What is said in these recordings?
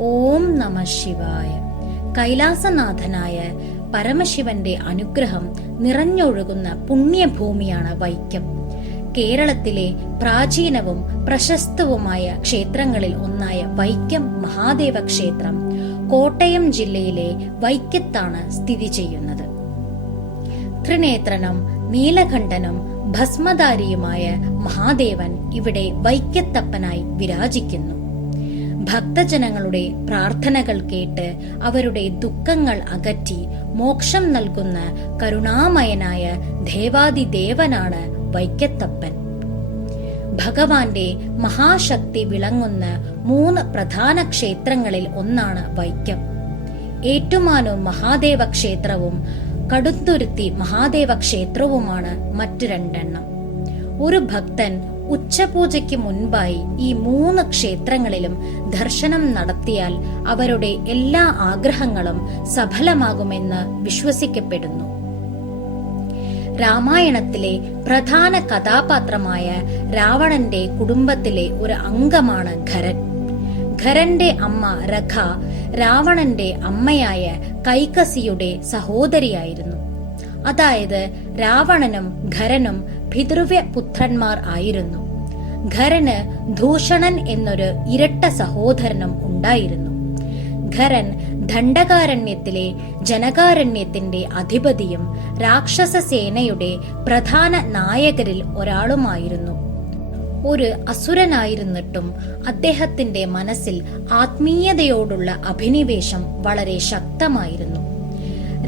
ഓം നമ ശിവായ. കൈലാസനാഥനായ പരമശിവന്റെ അനുഗ്രഹം നിറഞ്ഞൊഴുകുന്ന പുണ്യഭൂമിയാണ് വൈക്കം. കേരളത്തിലെ പ്രാചീനവും പ്രശസ്തവുമായ ക്ഷേത്രങ്ങളിൽ ഒന്നായ വൈക്കം മഹാദേവ ക്ഷേത്രം കോട്ടയം ജില്ലയിലെ വൈക്കത്താണ് സ്ഥിതി ചെയ്യുന്നത്. ത്രിനേത്രനും നീലകണ്ഠനും ഭസ്മധാരിയുമായ മഹാദേവൻ ഇവിടെ വൈക്കത്തപ്പനായി വിരാജിക്കുന്നു. ഭക്തജനങ്ങളുടെ പ്രാർത്ഥനകൾ കേട്ട് അവരുടെ ദുഃഖങ്ങൾ അകറ്റി മോക്ഷം നൽകുന്ന കരുണാമയനായ ദേവാദിദേവനാണ് വൈക്കത്തപ്പൻ. ഭഗവാന്റെ മഹാശക്തി വിളങ്ങുന്ന മൂന്ന് പ്രധാന ക്ഷേത്രങ്ങളിൽ ഒന്നാണ് വൈക്കം. ഏറ്റുമാനൂർ മഹാദേവ ക്ഷേത്രവും കടുത്തുരുത്തി മഹാദേവ ക്ഷേത്രവുമാണ് മറ്റു രണ്ടെണ്ണം. ഒരു ഭക്തൻ ഉച്ചപൂജയ്ക്ക് മുൻപായി ഈ മൂന്ന് ക്ഷേത്രങ്ങളിലും ദർശനം നടത്തിയാൽ അവരുടെ എല്ലാ ആഗ്രഹങ്ങളും സഫലമാകുമെന്ന് വിശ്വസിക്കപ്പെടുന്നു. രാമായണത്തിലെ പ്രധാന കഥാപാത്രമായ രാവണന്റെ കുടുംബത്തിലെ ഒരു അംഗമാണ് ഖരൻ. ഖരന്റെ അമ്മ രഖ രാവണന്റെ അമ്മയായ കൈകസിയുടെ സഹോദരിയായിരുന്നു. അതായത് രാവണനും ഖരനും പിതൃവ്യ പുത്രന്മാർ ആയിരുന്നു. ഖരന് ദൂഷണൻ എന്നൊരു ഇരട്ട സഹോദരനും ഉണ്ടായിരുന്നു. ഖരൻ ദണ്ഡകാരണ്യത്തിലെ ജനകാരണ്യത്തിന്റെ അധിപതിയും രാക്ഷസ സേനയുടെ പ്രധാന നായകരിൽ ഒരാളുമായിരുന്നു. ഒരു അസുരനായിരുന്നിട്ടും അദ്ദേഹത്തിന്റെ മനസ്സിൽ ആത്മീയതയോടുള്ള അഭിനിവേശം വളരെ ശക്തമായിരുന്നു.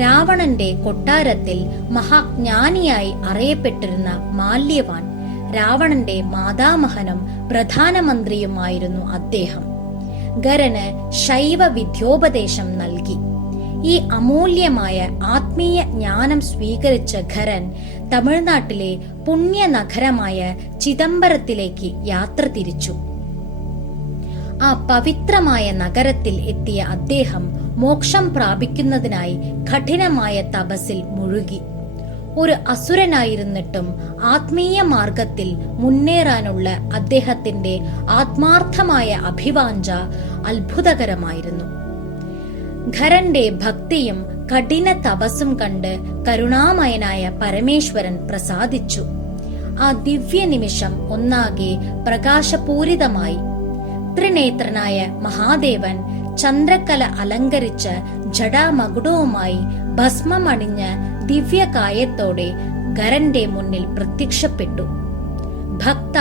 രാവണന്റെ കൊട്ടാരത്തിൽ മഹാജ്ഞാനിയായി അറിയപ്പെട്ടിരുന്ന മാല്യവാൻ രാവണന്റെ മാതാമഹനും പ്രധാനമന്ത്രിയുമായിരുന്നു അദ്ദേഹം. ഖരന് ശൈവ വിദ്യോപദേശം നൽകി. ഈ അമൂല്യമായ ആത്മീയ ജ്ഞാനം സ്വീകരിച്ച ഖരൻ തമിഴ്നാട്ടിലെ പുണ്യ നഗരമായ ചിദംബരത്തിലേക്ക് യാത്ര തിരിച്ചു. ആ പവിത്രമായ നഗരത്തിൽ എത്തിയ അദ്ദേഹം മോക്ഷം പ്രാപിക്കുന്നതിനായി കഠിനമായ തപസ്സിൽ മുഴുകി. ഒരു അസുരനായിരുന്നിട്ടും ആത്മീയ മാർഗത്തിൽ മുന്നേറാനുള്ള അദ്ദേഹത്തിന്റെ ആത്മാർത്ഥമായ അഭിവാഞ്ച അത്ഭുതകരമായിരുന്നു. ഖരന്റെ ഭക്തിയും കഠിന തപസ്സും കണ്ട് കരുണാമയനായ പരമേശ്വരൻ പ്രസാദിച്ചു. ആ ദിവ്യ നിമിഷം ഒന്നാകെ പ്രകാശപൂരിതമായി. ത്രിനേത്രനായ മഹാദേവൻ ചന്ദ്രക്കല അലങ്കരിച്ച് ജടാമകുടവുമായി ഭസ്മമണിഞ്ഞ ദിവ്യകായത്തോടെ ഖരന്റെ മുന്നിൽ പ്രത്യക്ഷപ്പെട്ടു. ഭക്ത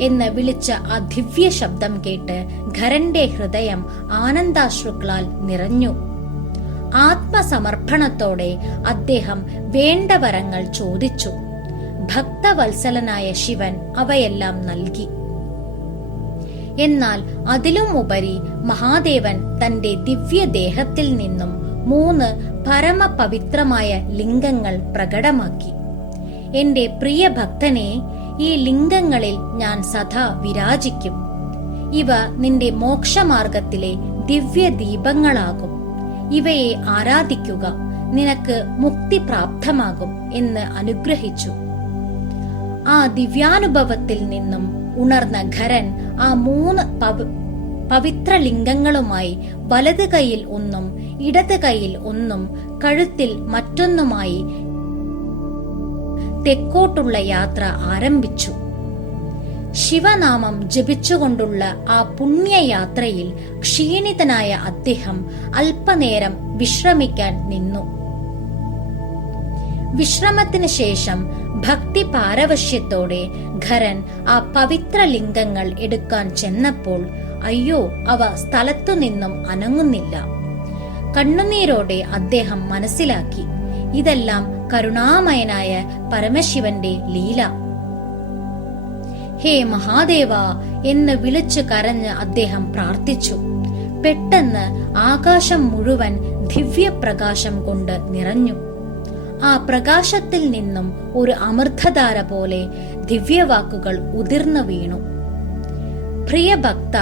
എന്ന് വിളിച്ച ആ ദിവ്യ ശബ്ദം കേട്ട് ഖരന്റെ ഹൃദയം ആനന്ദാശ്രുക്കളാൽ നിറഞ്ഞു. ആത്മസമർപ്പണത്തോടെ അദ്ദേഹം വേണ്ട വരങ്ങൾ ചോദിച്ചു. ഭക്തവത്സലനായ ശിവൻ അവയെല്ലാം നൽകി. എന്നാൽ അതിലും ഉപരി മഹാദേവൻ തന്റെ ദിവ്യദേഹത്തിൽ നിന്നും മൂന്ന് പരമപവിത്രമായ ലിംഗങ്ങൾ പ്രകടമാക്കി. എന്റെ പ്രിയ ഭക്തനെ ഈ ലിംഗങ്ങളിൽ ഞാൻ സദാ വിരാജിക്കും. ഇവ നിന്റെ മോക്ഷമാർഗത്തിലെ ദിവ്യ ദീപങ്ങളാകും ഇവയെ ആരാധിക്കുക നിനക്ക് മുക്തി പ്രാപ്തമാകും എന്ന് അനുഗ്രഹിച്ചു. ആ ദിവ്യാനുഭവത്തിൽ നിന്നും ഉണർന്ന ഖരൻ ആ മൂന്ന് പവ പവിത്ര ലിംഗങ്ങളുമായി വലത് കൈയിൽ ഒന്നും ഇടത് കൈയിൽ ഒന്നും കഴുത്തിൽ മറ്റൊന്നുമായി തെക്കോട്ടുള്ള യാത്ര ആരംഭിച്ചു. ശിവനാമം ജപിച്ചുകൊണ്ടുള്ള ആ പുണ്യയാത്രയിൽ ക്ഷീണിതനായ അദ്ദേഹം അല്പനേരം വിശ്രമിക്കാൻ നിന്നു. വിശ്രമത്തിന് ശേഷം ഭക്തി പാരവശ്യത്തോടെ ഖരൻ ആ പവിത്ര ലിംഗങ്ങൾ എടുക്കാൻ ചെന്നപ്പോൾ അയ്യോ അവ സ്ഥലത്തു നിന്നും അനങ്ങുന്നില്ല. കണ്ണുനീരോടെ അദ്ദേഹം മനസ്സിലാക്കി ഇതെല്ലാം കരുണാമയനായ പരമശിവന്റെ ലീല. ഹേ മഹാദേവ എന്ന് വിളിച്ചു കരഞ്ഞ് അദ്ദേഹം പ്രാർത്ഥിച്ചു. പെട്ടെന്ന് ആകാശം മുഴുവൻ ദിവ്യപ്രകാശം കൊണ്ട് നിറഞ്ഞു. ആ പ്രകാശത്തിൽ നിന്നും ഒരു അമൃതധാര പോലെ ദിവ്യവാക്കുകൾ ഉതിർന്നു വീണു. പ്രിയ ഭക്ത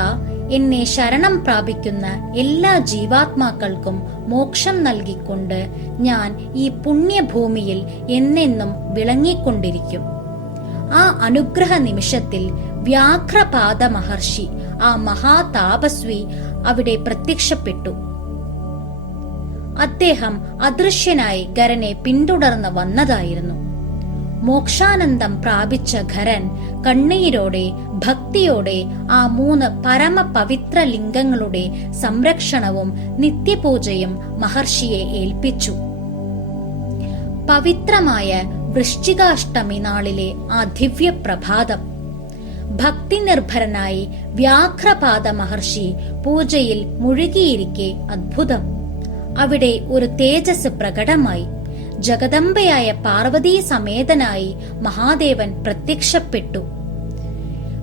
എന്നെ ശരണം പ്രാപിക്കുന്ന എല്ലാ ജീവാത്മാക്കൾക്കും മോക്ഷം നൽകിക്കൊണ്ട് ഞാൻ ഈ പുണ്യഭൂമിയിൽ എന്നെന്നും വിളങ്ങിക്കൊണ്ടിരിക്കും. ആ അനുഗ്രഹ നിമിഷത്തിൽ വ്യാഘ്രപാദ മഹർഷി ആ മഹാതാപസ്വി അവിടെ പ്രത്യക്ഷപ്പെട്ടു. അദ്ദേഹം അദൃശ്യനായി ഖരനെ പിന്തുടർന്ന് വന്നതായിരുന്നു. മോക്ഷാനന്ദം പ്രാപിച്ച ഖരൻ കണ്ണീരോടെ ഭക്തിയോടെ ആ മൂന്ന് പരമപവിത്ര ലിംഗങ്ങളുടെ സംരക്ഷണവും നിത്യപൂജയും മഹർഷിയെ ഏൽപ്പിച്ചു. പവിത്രമായ വൃശ്ചികാഷ്ടമി നാളിലെ ആ ദിവ്യപ്രഭാതം. ഭക്തിനിർഭരനായി വ്യാഘ്രപാദ മഹർഷി പൂജയിൽ മുഴുകിയിരിക്കെ അദ്ഭുതം അവിടെ ഒരു തേജസ് പ്രകടമായി. ജഗദംബയായ പാർവതി സമേതനായി മഹാദേവൻ പ്രത്യക്ഷപ്പെട്ടു.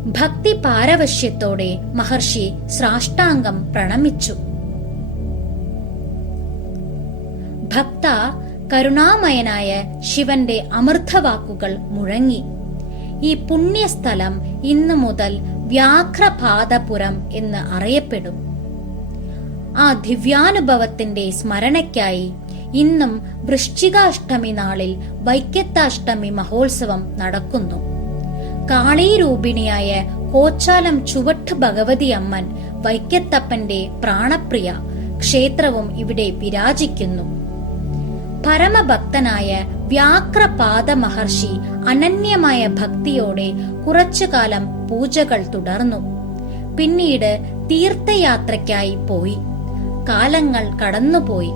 ഭക്തി പാരവശ്യത്തോടെ മഹർഷി സ്രാഷ്ടാംഗം പ്രണമിച്ചു. ഭക്ത കരുണാമയനായ ശിവന്റെ അമൃതവാക്കുകൾ മുഴങ്ങി. ഈ പുണ്യസ്ഥലം ഇന്നു മുതൽ വ്യാഘ്രപാദപുരം എന്ന് അറിയപ്പെടും. ആ ദിവ്യാനുഭവത്തിന്റെ സ്മരണയ്ക്കായി ഇന്നും വൃശ്ചികാഷ്ടമി നാളിൽ വൈക്കത്താഷ്ടമി മഹോത്സവം നടക്കുന്നു. കാളീരൂപിണിയായ കോച്ചാലം ചുവട്ട് ഭഗവതി അമ്മൻ വൈക്കത്തപ്പന്റെ പ്രാണപ്രിയ ക്ഷേത്രവും ഇവിടെ വിരാജിക്കുന്നു. പരമഭക്തനായ വ്യാക്രപാദ മഹർഷി അനന്യമായ ഭക്തിയോടെ കുറച്ചുകാലം പൂജകൾ തുടർന്നു. പിന്നീട് തീർത്ഥയാത്രയ്ക്കായി പോയി. കാലങ്ങൾ കടന്നുപോയി.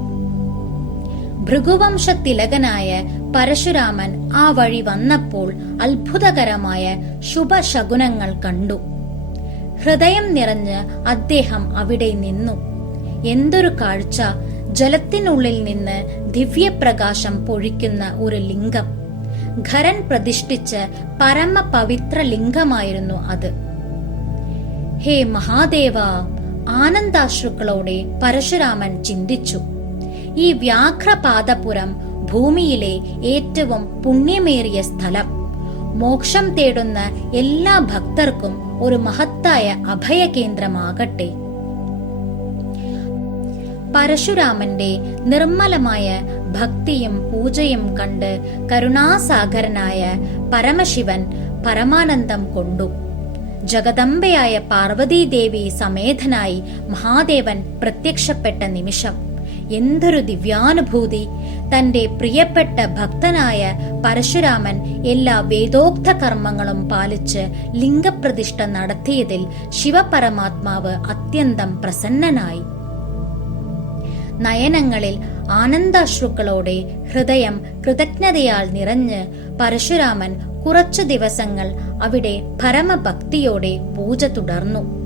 ഭൃഗുവംശ തിലകനായ പരശുരാമൻ ആ വഴി വന്നപ്പോൾ അത്ഭുതകരമായ ശുഭശകുനങ്ങൾ കണ്ടു. ഹൃദയം നിറഞ്ഞ് അദ്ദേഹം അവിടെ നിന്നു. എന്തൊരു കാഴ്ച! ജലത്തിനുള്ളിൽ നിന്ന് ദിവ്യപ്രകാശം പൊഴിക്കുന്ന ഒരു ലിംഗം. ഖരൻ പ്രതിഷ്ഠിച്ച് പരമപവിത്ര ലിംഗമായിരുന്നു അത്. ഹേ മഹാദേവ ആനന്ദാശ്രുക്കളോടെ പരശുരാമൻ ചിന്തിച്ചു. ഈ വ്യാഘ്രപാദപുരം ഭൂമിയിലെ ഏറ്റവും പുണ്യമേറിയ സ്ഥലം. മോക്ഷം തേടുന്ന എല്ലാ ഭക്തർക്കും ഒരു മഹത്തായ അഭയകേന്ദ്രമാകട്ടെ. പരശുരാമന്റെ നിർമ്മലമായ ഭക്തിയും പൂജയും കണ്ട് കരുണാസാഗരനായ പരമശിവൻ പരമാനന്ദം കൊണ്ടു. ജഗദംബയായ പാർവതീദേവി സമേതനായി മഹാദേവൻ പ്രത്യക്ഷപ്പെട്ട നിമിഷം. എന്തൊരു ദിവ്യാനുഭൂതി. തന്റെ പ്രിയപ്പെട്ട ഭക്തനായ പരശുരാമൻ എല്ലാ വേദോക്ത കർമ്മങ്ങളും പാലിച്ച് ലിംഗപ്രതിഷ്ഠ നടത്തിയതിൽ ശിവപരമാത്മാവ് അത്യന്തം പ്രസന്നനായി. നയനങ്ങളിൽ ആനന്ദാശ്രുക്കളോടെ ഹൃദയം കൃതജ്ഞതയാൽ നിറഞ്ഞ് പരശുരാമൻ കുറച്ചു ദിവസങ്ങൾ അവിടെ പരമഭക്തിയോടെ പൂജ തുടർന്നു.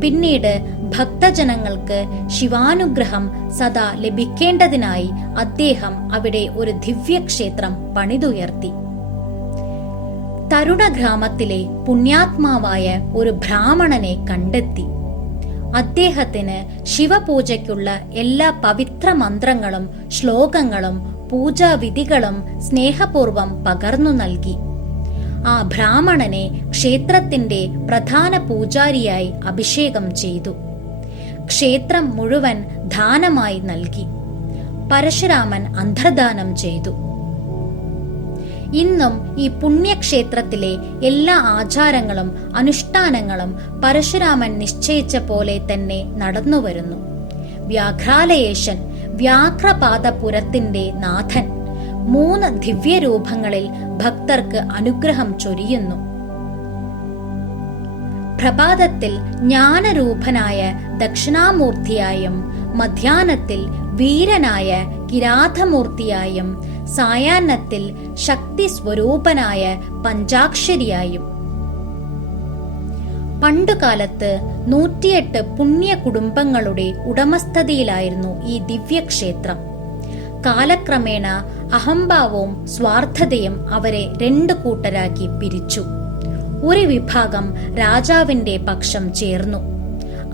പിന്നീട് ഭക്തജനങ്ങൾക്ക് ശിവാനുഗ്രഹം സദാ ലഭിക്കേണ്ടതിനായി അദ്ദേഹം അവിടെ ഒരു ദിവ്യക്ഷേത്രം പണിതുയർത്തി. തരുണ ഗ്രാമത്തിലെ പുണ്യാത്മാവായ ഒരു ബ്രാഹ്മണനെ കണ്ടെത്തി. അദ്ദേഹത്തിന് ശിവപൂജയ്ക്കുള്ള എല്ലാ പവിത്ര മന്ത്രങ്ങളും ശ്ലോകങ്ങളും പൂജാവിധികളും സ്നേഹപൂർവം പകർന്നു നൽകി. ആ ബ്രാഹ്മണനെ ക്ഷേത്രത്തിന്റെ പ്രധാന പൂജാരിയായി അഭിഷേകം ചെയ്തു. ക്ഷേത്രം മുഴുവൻ ദാനമായി നൽകി. പരശുരാമൻ അന്തർദാനം ചെയ്തു. ഇന്നും ഈ പുണ്യക്ഷേത്രത്തിലെ എല്ലാ ആചാരങ്ങളും അനുഷ്ഠാനങ്ങളും പരശുരാമൻ നിശ്ചയിച്ച പോലെ തന്നെ നടന്നുവരുന്നു. വ്യാഘ്രാലയേശൻ വ്യാഘ്രപാദപുരത്തിന്റെ നാഥൻ. മൂന്ന് ദിവ്യരൂപങ്ങളിൽ ഭക്തർക്ക് അനുഗ്രഹം ചൊരിയുന്നു. പ്രഭാതത്തിൽ ജ്ഞാനരൂപനായ ദക്ഷിണാമൂർത്തിയായും മധ്യാനത്തിൽ വീരനായ കിരാതമൂർത്തിയായും സായാഹ്നത്തിൽ ശക്തി സ്വരൂപനായ പഞ്ചാക്ഷരിയായും. പണ്ടുകാലത്ത് നൂറ്റിയെട്ട് പുണ്യ കുടുംബങ്ങളുടെ ഉടമസ്ഥതയിലായിരുന്നു ഈ ദിവ്യക്ഷേത്രം. കാലക്രമേണ അഹംഭാവവും സ്വാർത്ഥതയും അവരെ രണ്ടു കൂട്ടരാക്കി പിരിച്ചു. ഒരു വിഭാഗം രാജാവിന്റെ പക്ഷം ചേർന്നു.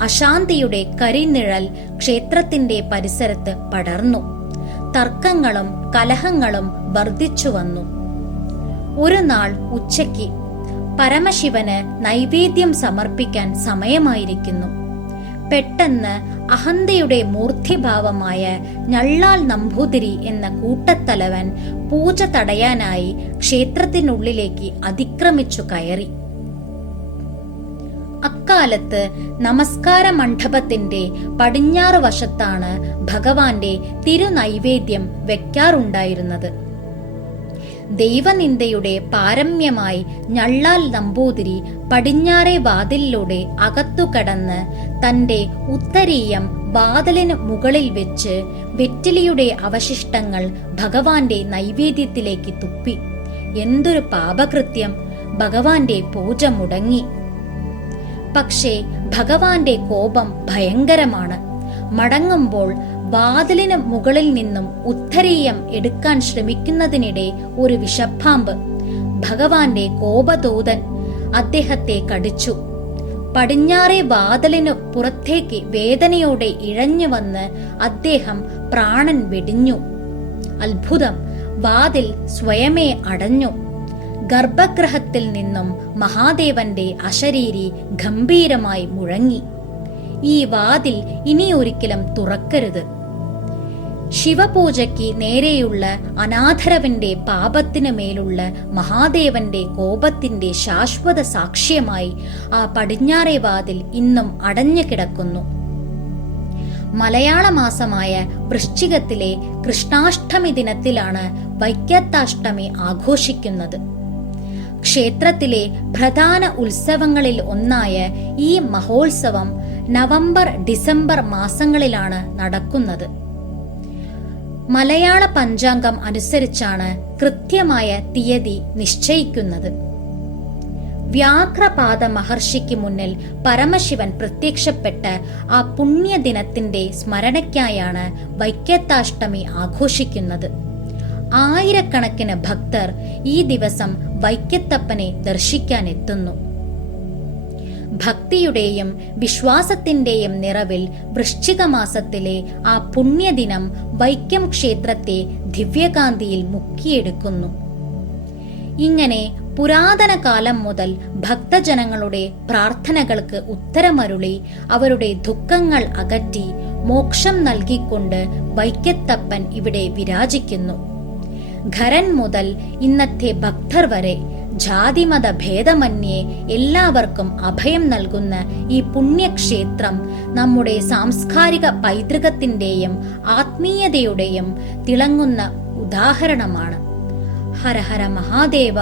അശാന്തിയുടെ കരിനിഴൽ ക്ഷേത്രത്തിന്റെ പരിസരത്ത് പടർന്നു. തർക്കങ്ങളും കലഹങ്ങളും വർദ്ധിച്ചു വന്നു. ഒരു നാൾ ഉച്ചയ്ക്ക് പരമശിവന് നൈവേദ്യം സമർപ്പിക്കാൻ സമയമായിരിക്കുന്നു. പെട്ടെന്ന് അഹന്തയുടെ മൂർത്തിഭാവമായ ഞള്ളാൽ നമ്പൂതിരി എന്ന കൂട്ടത്തലവൻ പൂജ തടയാനായി ക്ഷേത്രത്തിനുള്ളിലേക്ക് അതിക്രമിച്ചു കയറി. അക്കാലത്ത് നമസ്കാര മണ്ഡപത്തിന്റെ പടിഞ്ഞാറ് വശത്താണ് ഭഗവാന്റെ തിരുനൈവേദ്യം വെക്കാറുണ്ടായിരുന്നത്. ദൈവനിന്ദയുടെ പാരമ്യമായി ഞള്ളാൽ നമ്പൂതിരി പടിഞ്ഞാറെ വാതിലിലൂടെ അകത്തു കടന്ന് തന്റെ ഉത്തരീയം വാതിലിന് മുകളിൽ വെച്ച് വെറ്റിലിയുടെ അവശിഷ്ടങ്ങൾ ഭഗവാന്റെ നൈവേദ്യത്തിലേക്ക് തുപ്പി. എന്തൊരു പാപകൃത്യം! ഭഗവാന്റെ പൂജ മുടങ്ങി. പക്ഷേ ഭഗവാന്റെ കോപം ഭയങ്കരമാണ്. മടങ്ങുമ്പോൾ വാതിലിന് മുകളിൽ നിന്നും ഉത്തരീയം എടുക്കാൻ ശ്രമിക്കുന്നതിനിടെ ഒരു വിഷപ്പാമ്പ് ഭഗവാന്റെ കോപദൂതൻ അദ്ദേഹത്തെ കടിച്ചു. പടിഞ്ഞാറെ വാതിലിനു പുറത്തേക്ക് വേദനയോടെ ഇഴഞ്ഞു വന്ന് അദ്ദേഹം പ്രാണൻ വെടിഞ്ഞു. അത്ഭുതം. വാതിൽ സ്വയമേ അടഞ്ഞു. ഗർഭഗ്രഹത്തിൽ നിന്നും മഹാദേവന്റെ അശരീരി ഗംഭീരമായി മുഴങ്ങി. ഈ വാതിൽ ഇനിയൊരിക്കലും തുറക്കരുത്. ശിവപൂജയ്ക്ക് നേരെയുള്ള അനാഥരവന്റെ പാപത്തിനു മേലുള്ള മഹാദേവന്റെ കോപത്തിന്റെ ശാശ്വത സാക്ഷ്യമായി ആ പടിഞ്ഞാറേ വാതിൽ ഇന്നും അടഞ്ഞു കിടക്കുന്നു. മലയാള മാസമായ വൃശ്ചികത്തിലെ കൃഷ്ണാഷ്ടമി ദിനത്തിലാണ് വൈക്കത്താഷ്ടമി ആഘോഷിക്കുന്നത്. ക്ഷേത്രത്തിലെ പ്രധാന ഉത്സവങ്ങളിൽ ഒന്നായ ഈ മഹോത്സവം നവംബർ ഡിസംബർ മാസങ്ങളിലാണ് നടക്കുന്നത്. മലയാള പഞ്ചാംഗം അനുസരിച്ചാണ് കൃത്യമായ തീയതി നിശ്ചയിക്കുന്നത്. വ്യാഘ്രപാദ മഹർഷിക്ക് മുന്നിൽ പരമശിവൻ പ്രത്യക്ഷപ്പെട്ട ആ പുണ്യദിനത്തിന്റെ സ്മരണയ്ക്കായാണ് വൈക്കത്താഷ്ടമി ആഘോഷിക്കുന്നത്. ആയിരക്കണക്കിന് ഭക്തർ ഈ ദിവസം വൈക്കത്തപ്പനെ ദർശിക്കാൻ എത്തുന്നു ഭക്തിയുടെയും വിശ്വാസത്തിന്റെയും നിറവിൽ വൃശ്ചിക മാസത്തിലെ ആ പുണ്യദിനം വൈക്കം ക്ഷേത്രത്തെ ദിവ്യകാന്തിയിൽ മുക്കിയെടുക്കുന്നു. ഇങ്ങനെ പുരാതന കാലം മുതൽ ഭക്തജനങ്ങളുടെ പ്രാർത്ഥനകൾക്ക് ഉത്തരമരുളി അവരുടെ ദുഃഖങ്ങൾ അകറ്റി മോക്ഷം നൽകിക്കൊണ്ട് വൈക്കത്തപ്പൻ ഇവിടെ വിരാജിക്കുന്നു. ഖരൻ മുതൽ ഇന്നത്തെ ഭക്തർ വരെ ജാതിമത ഭേദമന്യേ എല്ലാവർക്കും അഭയം നൽകുന്ന ഈ പുണ്യക്ഷേത്രം നമ്മുടെ സാംസ്കാരിക പൈതൃകത്തിന്റെയും ആത്മീയതയുടെയും തിളങ്ങുന്ന ഉദാഹരണമാണ്. ഹരഹര ഹര മഹാദേവ.